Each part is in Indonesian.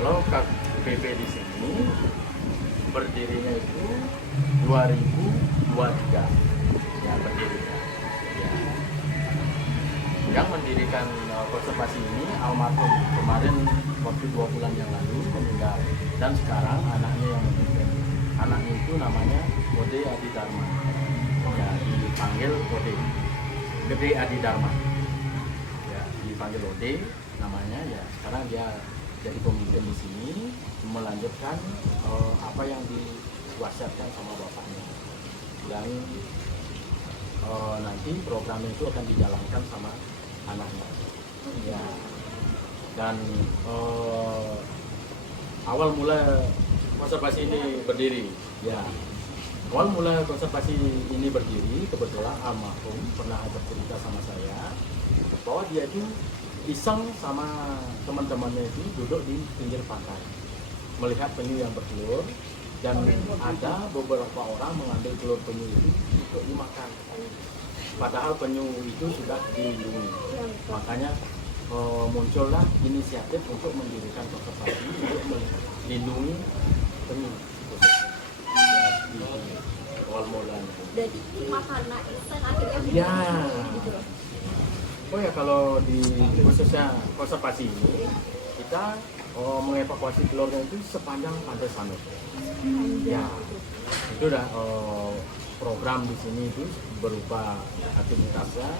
Kalau KPP di sini berdirinya itu 2023 ya berdirinya. Ya. Yang mendirikan konservasi ini almarhum kemarin waktu 2 bulan yang lalu meninggal, dan sekarang anaknya yang mendirikan. Anaknya itu namanya Ode Adi Dharma, ya dipanggil Ode Gede Adi Dharma, ya dipanggil Ode namanya. Ya sekarang dia jadi pemimpin di sini, melanjutkan apa yang diwasiatkan sama bapaknya, dan nanti program itu akan dijalankan sama anaknya. Ya. Dan awal mula konservasi ini berdiri, ya awal mula konservasi ini berdiri kebetulan almarhum pernah bercerita sama saya bahwa dia itu iseng sama teman-temannya itu duduk di pinggir pantai melihat penyu yang bertelur, dan ada beberapa orang mengambil telur penyu itu untuk dimakan, padahal penyu itu sudah dilindungi. Makanya muncullah inisiatif untuk mendirikan konservasi untuk melindungi penyu. Awal mulanya. Jadi cuma karena iseng akhirnya Ya. gitu. Oh ya, kalau di khususnya konservasi ini kita mengevakuasi telurnya itu sepanjang Pantai Sanur. Ya, itu udah program di sini itu berupa aktivitasnya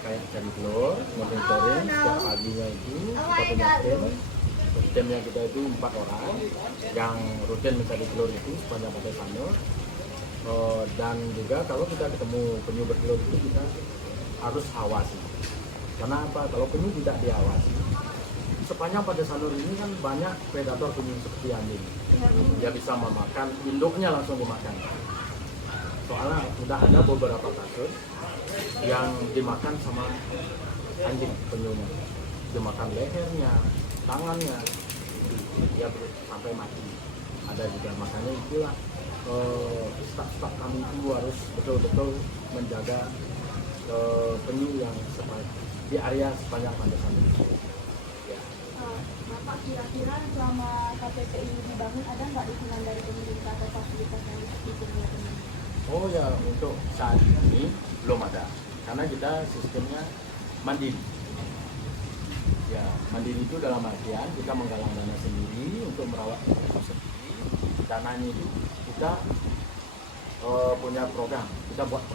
kayak cari telur, monitoring setiap paginya itu kita punya tim. Timnya kita itu 4 orang yang rutin mencari telur itu sepanjang Pantai Sanur. Dan juga kalau kita ketemu penyu bertelur itu kita harus awasi. Karena apa? Kalau penyu tidak diawasi, sepanjang Pantai Sanur ini kan banyak predator penyu seperti anjing. Dia bisa memakan, induknya langsung dimakan. Soalnya sudah ada beberapa kasus yang dimakan sama anjing penyunya. Dimakan lehernya, tangannya, dia sampai mati. Ada juga, makanya itulah staf-staf kami itu harus betul-betul menjaga penyu yang di area sepanjang Pantai Sanur. Ya. Bapak kira-kira selama KPP ini dibangun ada nggak dukungan dari pemerintah atau fasilitas yang diberikan? Oh ya, untuk saat ini belum ada, karena kita sistemnya mandiri. Ya, mandiri itu dalam artian kita menggalang dana sendiri untuk merawat itu sendiri. Dananya itu kita punya program, kita buat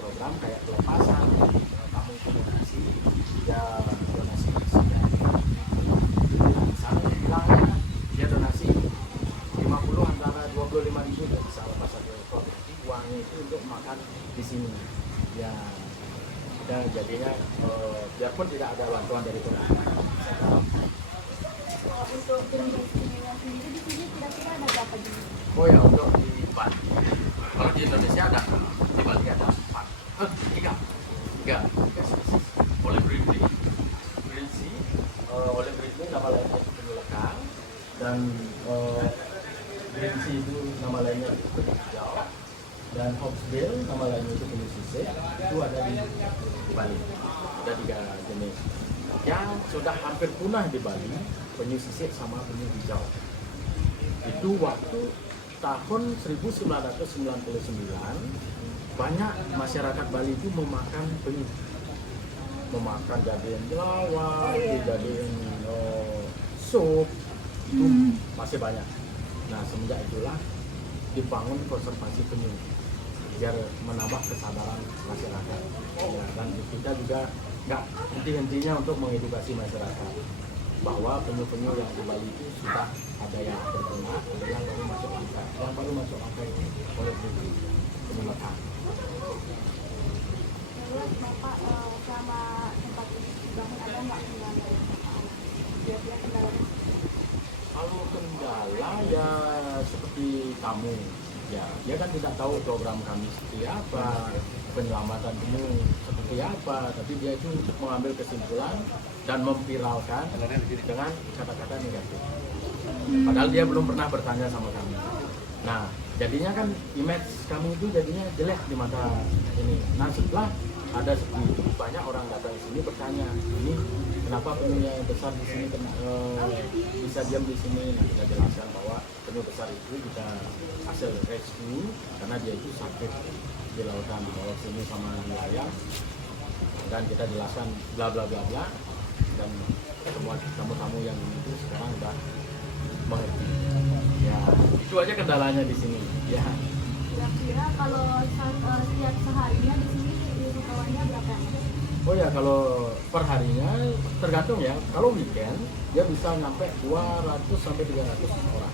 program kayak pelepasan, tamu itu donasi, ya donasi sekian. Misalnya bilangnya dia donasi 50 antara 25.000 nggak bisa lepas satu ekor, jadi uangnya itu untuk makan di sini. Ya, dan jadinya biarpun tidak ada bantuan dari pemerintah. Untuk jenis istimewa sendiri di sini kira-kira ada berapa jenis? Oh ya, untuk di Bali, kalau di Indonesia ada, di Bali ada 3 spesies. Olive ridley, nama lainnya itu penyu lekang, dan Green itu nama lainnya itu penyu hijau, dan Hawksbill nama lainnya itu penyu sisik. Itu ada di Bali. Ada 3 jenis. Yang sudah hampir punah di Bali, penyu sisik sama penyu hijau. Itu waktu tahun 1999 banyak masyarakat Bali itu memakan penyu, memakan jadiin lawar, dijadiin sup, itu masih banyak. Nah, semenjak itulah dibangun konservasi penyu biar menambah kesadaran masyarakat. Ya, dan kita juga nggak henti-hentinya untuk mengedukasi masyarakat bahwa penyu-penyu yang di Bali itu sudah ada yang berternak, ada yang baru masuk angka. Yang baru masuk angka itu oleh penyu lekang. Terus Bapak selama tempat ini dibangun ada nggak kendala? Biar kendalanya? Kalau kendala ya seperti tamu, ya dia kan tidak tahu program kami seperti apa, penyelamatan penyu seperti apa, tapi dia itu mengambil kesimpulan dan memviralkan dengan kata-kata negatif. Padahal dia belum pernah bertanya sama kami. Nah, jadinya kan image kami itu jadinya jelek di mata ini. Nah, setelah ada seperti banyak orang datang ke sini bertanya, ini kenapa penyu yang besar di sini bisa diam di sini. Nah, kita jelaskan bahwa penyu besar itu kita hasil rescue karena dia itu sakit di lautan, dibawa sini sama nelayan, dan kita jelaskan bla bla bla bla, dan semua tamu-tamu yang itu sekarang udah mengerti. Ya, itu aja kendalanya di sini. Ya. Kira-kira kalau setiap seharinya di sini wisatawannya berapa? Oh ya, kalau perharinya tergantung ya. Kalau weekend dia bisa sampai 200 sampai 300 orang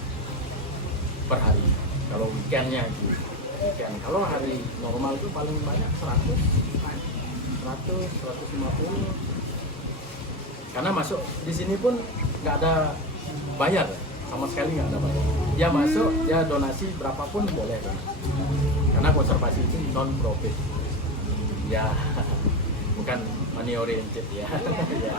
per hari. Kalau weekendnya itu. Weekend. Kalau hari normal itu paling banyak 100, 150. Karena masuk di sini pun nggak ada bayar, sama sekali nggak ada bayar. Dia masuk, dia donasi berapapun boleh. Karena konservasi itu non profit. Ya, bukan money oriented ya. Ya.